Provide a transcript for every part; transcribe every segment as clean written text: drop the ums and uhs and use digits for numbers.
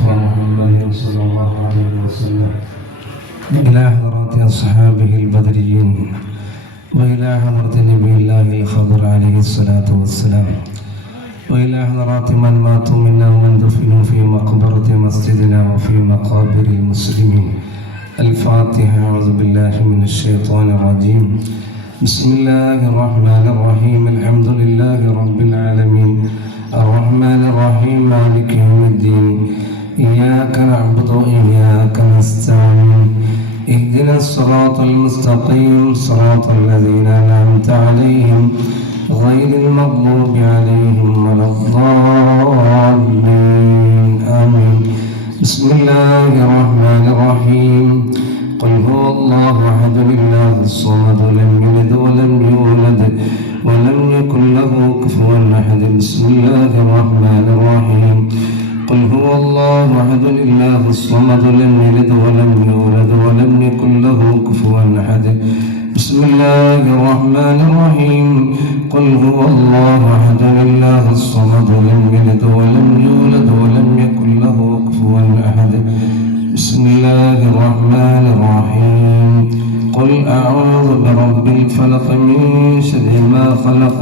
المصطفى محمد صلى الله عليه وسلم إلى حضرات أصحابه البدريين وإلى حضرة نبي الله الخضر عليه الصلاة والسلام وإلى حضرات من ماتوا منا ومن دفنوا في مقبرة مسجدنا وفي مقابر المسلمين. الفاتحة. أعوذ بالله من الشيطان الرجيم. بسم الله الرحمن الرحيم. الحمد لله رب العالمين الرحمن الرحيم مالك يوم الدين. إياك نعبد وإياك نستعين. اهدنا الصراط المستقيم صراط الذين أنعمت عليهم غير المغضوب عليهم ولا الضالين. آمين. بسم الله الرحمن الرحيم. قل هو الله أحد الله الصمد لم يلد ولم يولد ولم يكن له كفوا أحد. بسم الله الرحمن الرحيم. قل هو الله أحد الله الصمد لم يلد ولم يولد ولم يكن له كفوا أحد. بسم الله الرحمن الرحيم. قل هو الله أحد الله الصمد لم يلد ولم يولد ولم يكن له كفوا أحد. بسم الله الرحمن الرحيم. قل أعوذ برب الفلق من شر ما خلق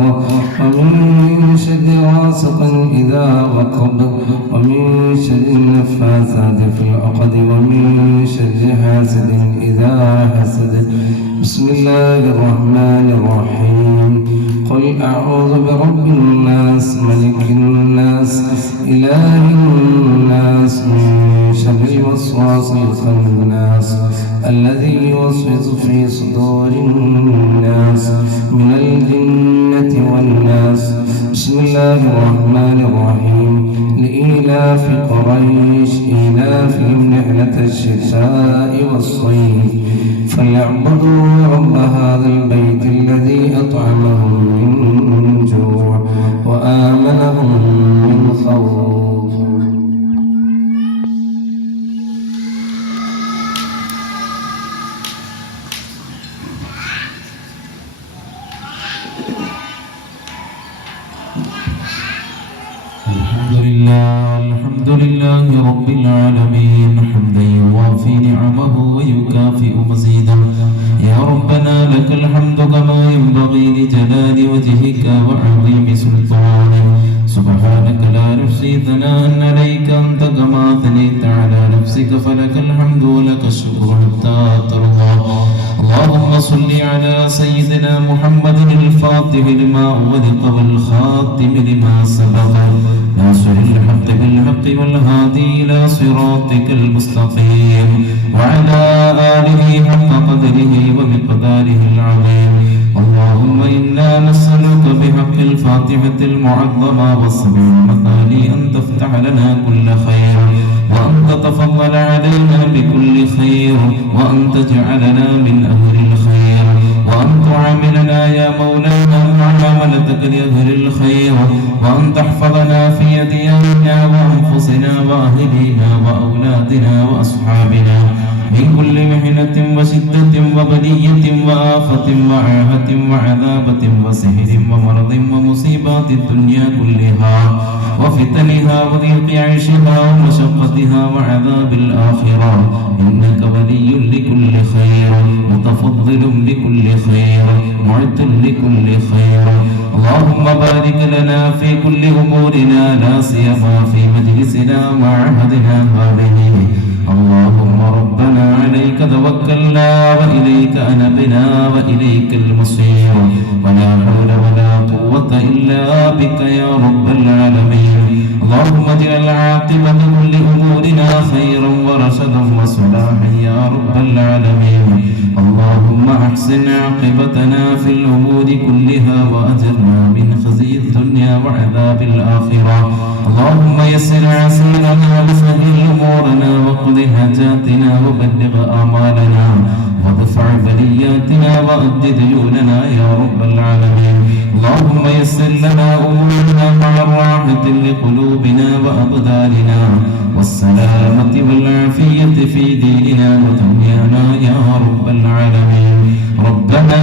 ومن شر غاسق إذا وقب ومن شر النفاثات في العقد ومن شر حاسد إذا حسد. بسم الله الرحمن الرحيم. قل أعوذ برب الناس ملك الناس إله الناس من شر الوسواس الخناس الذي يوسوس في صدور الناس من الجنة والناس. بسم الله الرحمن الرحيم. لإيلاف قريش إيلافهم رحلة الشتاء والصيف فليعبدوا رب هذا البيت الذي أطعمهم من جوع وآمنهم من خوف. الحمد لله رب العالمين حمدا يوافي نعمه ويكافئ مزيدا. يا ربنا لك الحمد كما ينبغي لجلال وجهك وعظيم سلطانك. سبحانك لا نحصي ثناء عليك أنت كما أثنيت على نفسك فلك الحمد ولك الشكر حتى ترضى. اللهم صل على سيدنا محمد الفاتح لما أغلق والخاتم لما سبق ناصر الحق بالحق والهادي إلى صراطك المستقيم وعلى آله حق قدره ومقداره العظيم. اللهم إنا نسألك بحق الفاتحة المعظمة والسبع المثاني أن تفتح لنا كل خير وأن تتفضل علينا بكل خير وأن تجعلنا من أهل الخير وأن تعاملنا يا مولانا معاملتك لأهل الخير وأن تحفظنا في أدياننا وأنفسنا وأهلنا وأولادنا وأصحابنا من كل محنة وشدة وبلية وآفة وعاهة وعذابة وسحر ومرض ومصيبات الدنيا كلها وفتنها وضيق عيشها ومشقتها وعذاب الآخرة. إنك ولي لكل خير متفضل بكل خير معد لكل خير. اللهم بارك لنا في كل أمورنا لا سيما في مجلسنا وعهدنا هذه. اللهم ربنا عليك توكلنا وإليك أنبنا وإليك المصير ولا حول ولا قوة إلا بك يا رب العالمين. اللهم اجعل عاقبة كل أمورنا خيرا ورشدا وصلاحا يا رب العالمين. اللهم أحسن عاقبتنا في الأمور كلها وأجرنا من خزي الدنيا وعذاب الآخرة. اللهم يسر عسيرنا وسهل أمورنا وقض حاجاتنا وبلغ آمالنا وادفع بلياتنا وأد ديوننا يا رب العالمين. اللهم يسر لنا أمورنا مع الراحة لقلوبنا وأبداننا والسلامة والعافية في ديننا ودنيانا يا رب العالمين. ربنا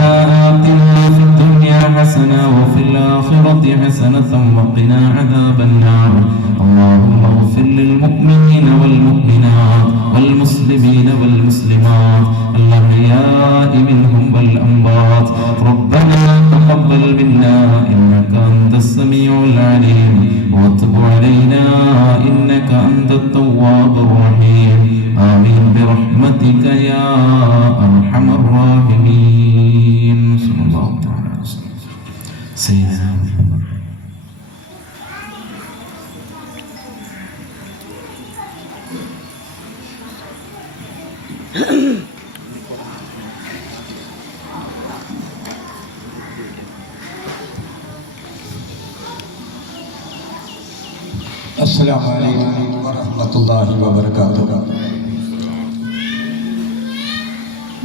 آتنا في الدنيا حسنة وفي الآخرة حسنة وقنا عذاب النار. اللهم اغفر للمؤمنين والمؤمنات والمسلمين والمسلمات الأحياء منهم والأموات ربنا تقبل منا إنك أنت السميع العليم وتب علينا إنك أنت التواب الرحيم آمين برحمتك يا أرحم الراحمين صلى الله عليه وسلم سيدنا محمد. അസ്സലാമു അലൈക്കും വറഹ്മത്തുള്ളാഹി വബറകാതുഹു.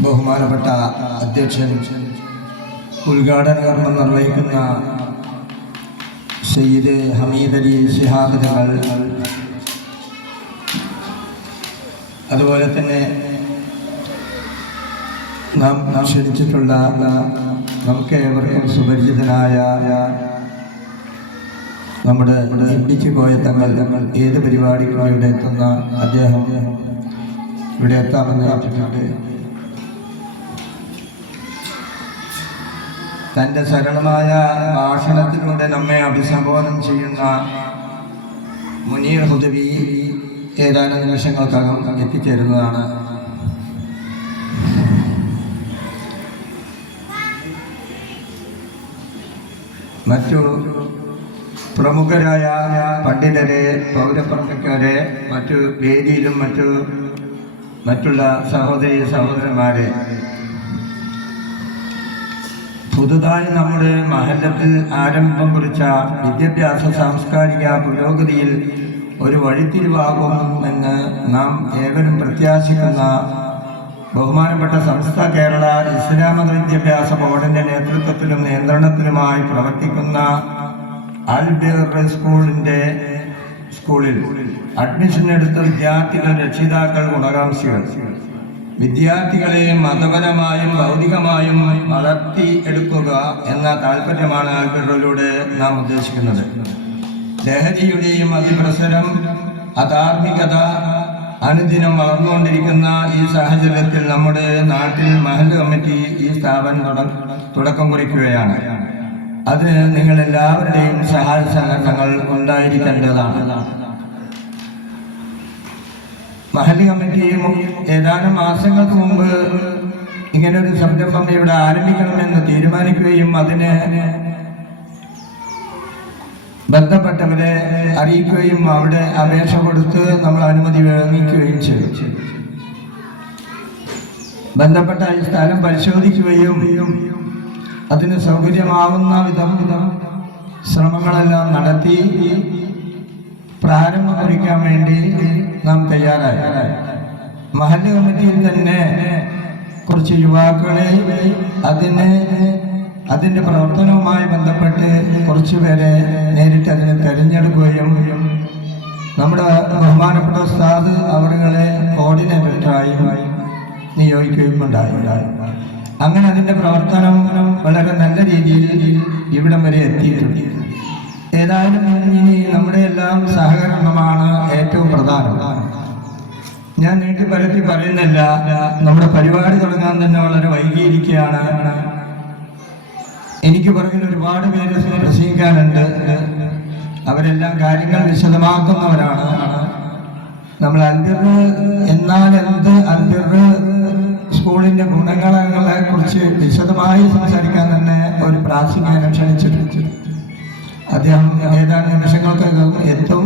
ബഹുമാനപ്പെട്ട അധ്യക്ഷൻ, ഉദ്ഘാടന കർമ്മം നിർവഹിക്കുന്ന സയ്യിദ് ഹമീദ് അലി ശിഹാബ് തങ്ങൾ, അതുപോലെ തന്നെ നാം ക്ഷണിച്ചിട്ടുള്ള നമുക്ക് ഏവർക്കും സുപരിചിതനായ നമ്മുടെ ഇടിച്ചു പോയ തങ്ങൾ ഏത് പരിപാടിക്കും ഇവിടെ എത്തുന്ന അദ്ദേഹം ഇവിടെ എത്താമെന്ന് പറഞ്ഞിട്ടുണ്ട്. തൻ്റെ സരളമായ ഭാഷണത്തിലൂടെ നമ്മെ അഭിസംബോധന ചെയ്യുന്ന മുനീർ ഹുദവി ഏതാനും നിമിഷങ്ങൾക്കകം എത്തിച്ചേരുന്നതാണ്. മറ്റു പ്രമുഖരായ പണ്ഡിതരെ, പൗരപ്രമുഖരെ, മറ്റു വേദിയിലും മറ്റുള്ള സഹോദരി സഹോദരന്മാരെ, പുതുതായി നമ്മുടെ മഹല്ലത്തിൽ ആരംഭം കുറിച്ച വിദ്യാഭ്യാസ സാംസ്കാരിക പുരോഗതിയിൽ ഒരു വഴിത്തിരിവാകുമെന്ന് നാം ഏവരും പ്രത്യാശിക്കുന്ന ബഹുമാനപ്പെട്ട സംസ്ഥ കേരള ഇസ്ലാം മത വിദ്യാഭ്യാസ ബോർഡിൻ്റെ നേതൃത്വത്തിലും നിയന്ത്രണത്തിലുമായി പ്രവർത്തിക്കുന്ന അൽബിർ സ്കൂളിൽ അഡ്മിഷൻ എടുത്ത വിദ്യാർത്ഥികൾ, രക്ഷിതാക്കൾ, ഗുണകാംക്ഷികൾ, വിദ്യാർത്ഥികളെ മതപരമായും ഭൗതികമായും വളർത്തി എടുക്കുക എന്ന താല്പര്യമാണ് അൽബിറിലൂടെ നാം ഉദ്ദേശിക്കുന്നത്. ലഹരിയുടെയും അതിപ്രസരം, അധാർമികത അനുദിനം വളർന്നുകൊണ്ടിരിക്കുന്ന ഈ സാഹചര്യത്തിൽ നമ്മുടെ നാട്ടിൽ മഹല്ല് കമ്മിറ്റി ഈ സ്ഥാപനം തുടക്കം കുറിക്കുകയാണ്. അതിന് നിങ്ങളെല്ലാവരുടെയും സഹായ സഹകരണങ്ങൾ ഉണ്ടായിരിക്കേണ്ടതാണ്. മഹല്ല് കമ്മിറ്റിയും ഏതാനും മാസങ്ങൾക്ക് മുമ്പ് ഇങ്ങനൊരു സംരംഭം ഇവിടെ ആരംഭിക്കണമെന്ന് തീരുമാനിക്കുകയും അതിന് ബന്ധപ്പെട്ടവരെ അറിയിക്കുകയും അവിടെ അപേക്ഷ കൊടുത്ത് നമ്മൾ അനുമതി വാങ്ങിക്കുകയും ചെയ്തു. ബന്ധപ്പെട്ട ഈ സ്ഥലം പരിശോധിക്കുകയും അതിന് സൗകര്യമാവുന്ന വിധം ശ്രമങ്ങളെല്ലാം നടത്തി പ്രാരംഭം കുറിക്കാൻ വേണ്ടി നാം തയ്യാറായി. മഹല്ല് കമ്മിറ്റിയിൽ തന്നെ കുറച്ച് യുവാക്കളെ അതിൻ്റെ പ്രവർത്തനവുമായി ബന്ധപ്പെട്ട് കുറച്ചു പേരെ നേരിട്ട് അതിനെ തിരഞ്ഞെടുക്കുകയും നമ്മുടെ ബഹുമാനപ്പെട്ട ഉസ്താദ് അവരുകളെ കോർഡിനേറ്ററായി നിയോഗിക്കുകയും ഉണ്ടായി. അങ്ങനെ അതിൻ്റെ പ്രവർത്തനം വളരെ നല്ല രീതിയിൽ ഇവിടം വരെ എത്തിയിട്ടുണ്ട്. ഏതായാലും ഇനി നമ്മുടെ എല്ലാം സഹകരണമാണ് ഏറ്റവും പ്രധാനം. ഞാൻ നീട്ടിപ്പരത്തി പറയുന്നില്ല, നമ്മുടെ പരിപാടി തുടങ്ങാൻ തന്നെ വളരെ വൈകിയിരിക്കുകയാണ്. എനിക്ക് പുറകിൽ ഒരുപാട് പേര് പ്രസംഗിക്കാനുണ്ട്. അവരെല്ലാം കാര്യങ്ങൾ വിശദമാക്കുന്നവരാണ്. നമ്മൾ അൽബിർ എന്നാൽ എന്ത്, അൽബിർ സ്കൂളിൻ്റെ ഗുണങ്ങളെ കുറിച്ച് വിശദമായി സംസാരിക്കാൻ തന്നെ ഒരു പ്രാസംഗികനെ ക്ഷണിച്ചിട്ടുണ്ട്. അദ്ദേഹം ഏതാനും നിമിഷങ്ങൾക്കകം എത്തും.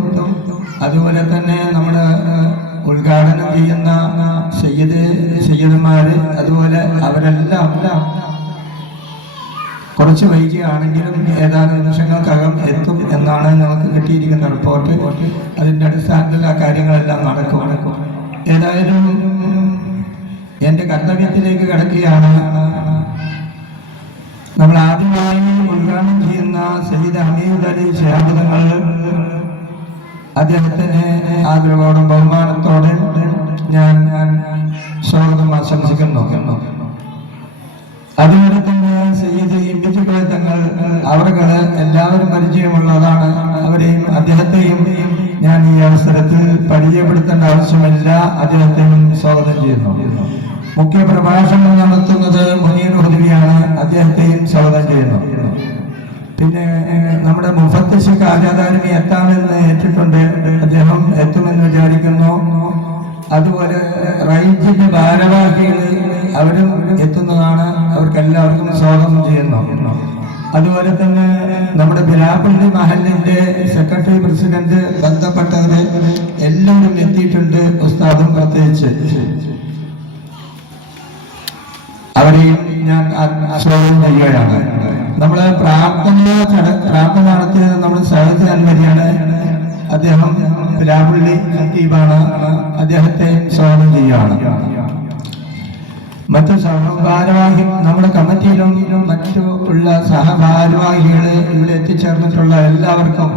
അതുപോലെ തന്നെ നമ്മുടെ ഉദ്ഘാടനം ചെയ്യുന്ന സയ്യിദന്മാർ, അതുപോലെ അവരെല്ലാം കുറച്ച് വൈകിയാണെങ്കിലും ഏതാനും നിമിഷങ്ങൾക്കകം എത്തും എന്നാണ് നമുക്ക് കിട്ടിയിരിക്കുന്ന റിപ്പോർട്ട്. അതിൻ്റെ അടിസ്ഥാനത്തിൽ ആ കാര്യങ്ങളെല്ലാം നടക്കും. ഏതായാലും എൻ്റെ കർത്തവ്യത്തിലേക്ക് കിടക്കുകയാണ്. നമ്മൾ ആദ്യമായി ഉദ്ഘാടനം ചെയ്യുന്ന സയ്യിദ് ഹമീദ് അലി ശിഹാബ് തങ്ങൾ, അദ്ദേഹത്തിന് ആദരവോടും ബഹുമാനത്തോടെ ഞാൻ സ്വാഗതം ആശംസിക്കുന്നു. അതുപോലെ തന്നെ സയ്യിദ് ഇമ്പിച്ചുകൾ തങ്ങൾ, അവർക്ക് എല്ലാവരും പരിചയമുള്ളതാണ്. അവരെയും അദ്ദേഹത്തെയും ഞാൻ ഈ അവസരത്തിൽ പരിചയപ്പെടുത്തേണ്ട ആവശ്യമില്ല, അദ്ദേഹത്തെയും സ്വാഗതം ചെയ്യുന്നു. മുഖ്യ പ്രഭാഷണം നടത്തുന്നത് മുനീർ ഹുദവിയാണ്, അദ്ദേഹത്തെയും സ്വാഗതം ചെയ്യുന്നു. പിന്നെ നമ്മുടെ മുഫത്തിശ് കാജാദാരിമി എത്താമെന്ന് ഏറ്റിട്ടുണ്ട്, അദ്ദേഹം എത്തുമെന്ന് വിചാരിക്കുന്നു. അതുപോലെ റൈജിന്റെ ഭാരവാഹികൾ അവരും എത്തുന്നതാണ്, അവർക്കെല്ലാവർക്കും സ്വാഗതം ചെയ്യുന്നു. അതുപോലെ തന്നെ നമ്മുടെ ബിലാപ്പള്ളി മഹലിന്റെ സെക്രട്ടറി പ്രസിഡന്റ് ബന്ധപ്പെട്ടവര് എല്ലാവരും എത്തിയിട്ടുണ്ട്, ഉസ്താദും പ്രത്യേകിച്ച്. അവരെയും ഞാൻ സ്വാഗതം ചെയ്യുകയാണ്. നമ്മള് പ്രാർത്ഥന നടത്തിയത് നമ്മുടെ സയ്യിദ് അൻവരിയാണ്, അദ്ദേഹം ബിലാപ്പള്ളി ഖത്തീബാണ്, അദ്ദേഹത്തെ സ്വാഗതം ചെയ്യുകയാണ്. മറ്റു സഹഭാരവാഹി നമ്മുടെ കമ്മിറ്റിയിലും മറ്റു ഉള്ള സഹഭാരവാഹികൾ ഇവിടെ എത്തിച്ചേർന്നിട്ടുള്ള എല്ലാവർക്കും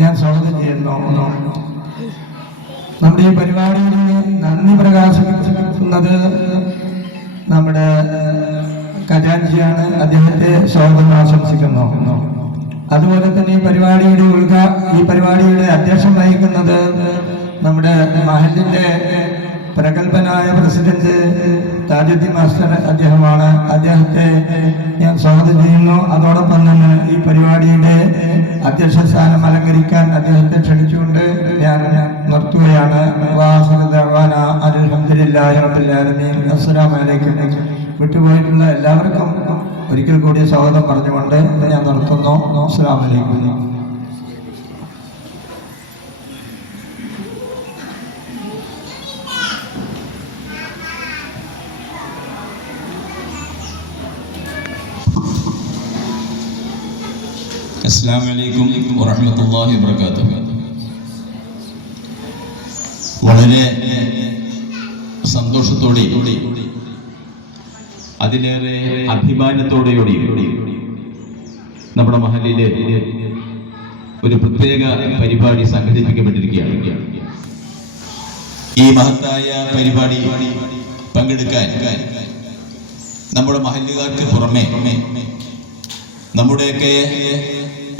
ഞാൻ സ്വാഗതം ചെയ്യുന്നു. നമ്മുടെ ഈ പരിപാടിയിൽ നന്ദി പ്രകാശിപ്പിക്കുന്നത് നമ്മുടെ ഖജാൻജിയാണ്, അദ്ദേഹത്തെ സ്വാഗതം ആശംസിക്കുന്നു. അതുപോലെ തന്നെ ഈ പരിപാടിയുടെ അധ്യക്ഷം വഹിക്കുന്നത് നമ്മുടെ മഹലിന്റെ പ്രഗത്ഭനായ പ്രസിഡന്റ് താജുദ്ദീൻ മാസ്റ്റർ അദ്ദേഹമാണ്, അദ്ദേഹത്തെ ഞാൻ സ്വാഗതം ചെയ്യുന്നു. അതോടൊപ്പം തന്നെ ഈ പരിപാടിയുടെ അധ്യക്ഷ സ്ഥാനം അലങ്കരിക്കാൻ അദ്ദേഹത്തെ ക്ഷണിച്ചുകൊണ്ട് ഞാൻ നിർത്തുകയാണ്. അസ്സലാമു അലൈക്കും. വിട്ടുപോയിട്ടുള്ള എല്ലാവർക്കും ഒരിക്കൽ കൂടി സ്വാഗതം പറഞ്ഞുകൊണ്ട് ഞാൻ നിർത്തുന്നു. അസ്സലാമു അലൈക്കും. അസ്സലാമു അലൈക്കും വറഹ്മത്തുള്ളാഹി വബറകാതുഹു. വളരെ സന്തോഷത്തോടെ അതിലേറെ അഭിമാനത്തോടെ നമ്മുടെ മഹലിലെ ഒരു പ്രത്യേക പരിപാടി സംഘടിപ്പിക്കപ്പെട്ടിരിക്കുകയാണ്. ഈ മഹത്തായ പരിപാടി പങ്കെടുക്കാൻ നമ്മുടെ മഹല്ലുകാർക്ക് പുറമെ നമ്മുടെയൊക്കെ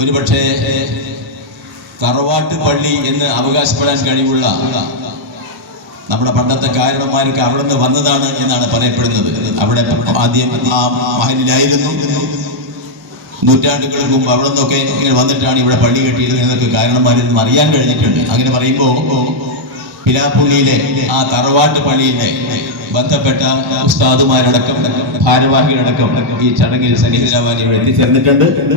ഒരുപക്ഷെ തറവാട്ട് പള്ളി എന്ന് അവകാശപ്പെടാൻ കഴിവുള്ള നമ്മുടെ പണ്ടത്തെ കാരണന്മാരൊക്കെ അവിടെ നിന്ന് വന്നതാണ് എന്നാണ് പറയപ്പെടുന്നത്. അവിടെ ആദ്യം ആ മഹലിലായിരുന്നു, നൂറ്റാണ്ടുകൾക്ക് മുമ്പ് അവിടെ നിന്നൊക്കെ ഇങ്ങനെ വന്നിട്ടാണ് ഇവിടെ പള്ളി കെട്ടിയത് എന്നൊക്കെ കാരണന്മാരിൽ നിന്നും അറിയാൻ കഴിഞ്ഞിട്ടുണ്ട്. അങ്ങനെ പറയുമ്പോൾ പിലാപ്പുള്ളിയിലെ ആ തറവാട്ട് പള്ളിയിലെ ബന്ധപ്പെട്ട ഉസ്താദുമാരടക്കം ഭാരവാഹികളടക്കം ഈ ചടങ്ങിൽ സന്നിഹിതരാവാൻ ഇവിടെ എത്തിച്ചേർന്നിട്ടുണ്ട്.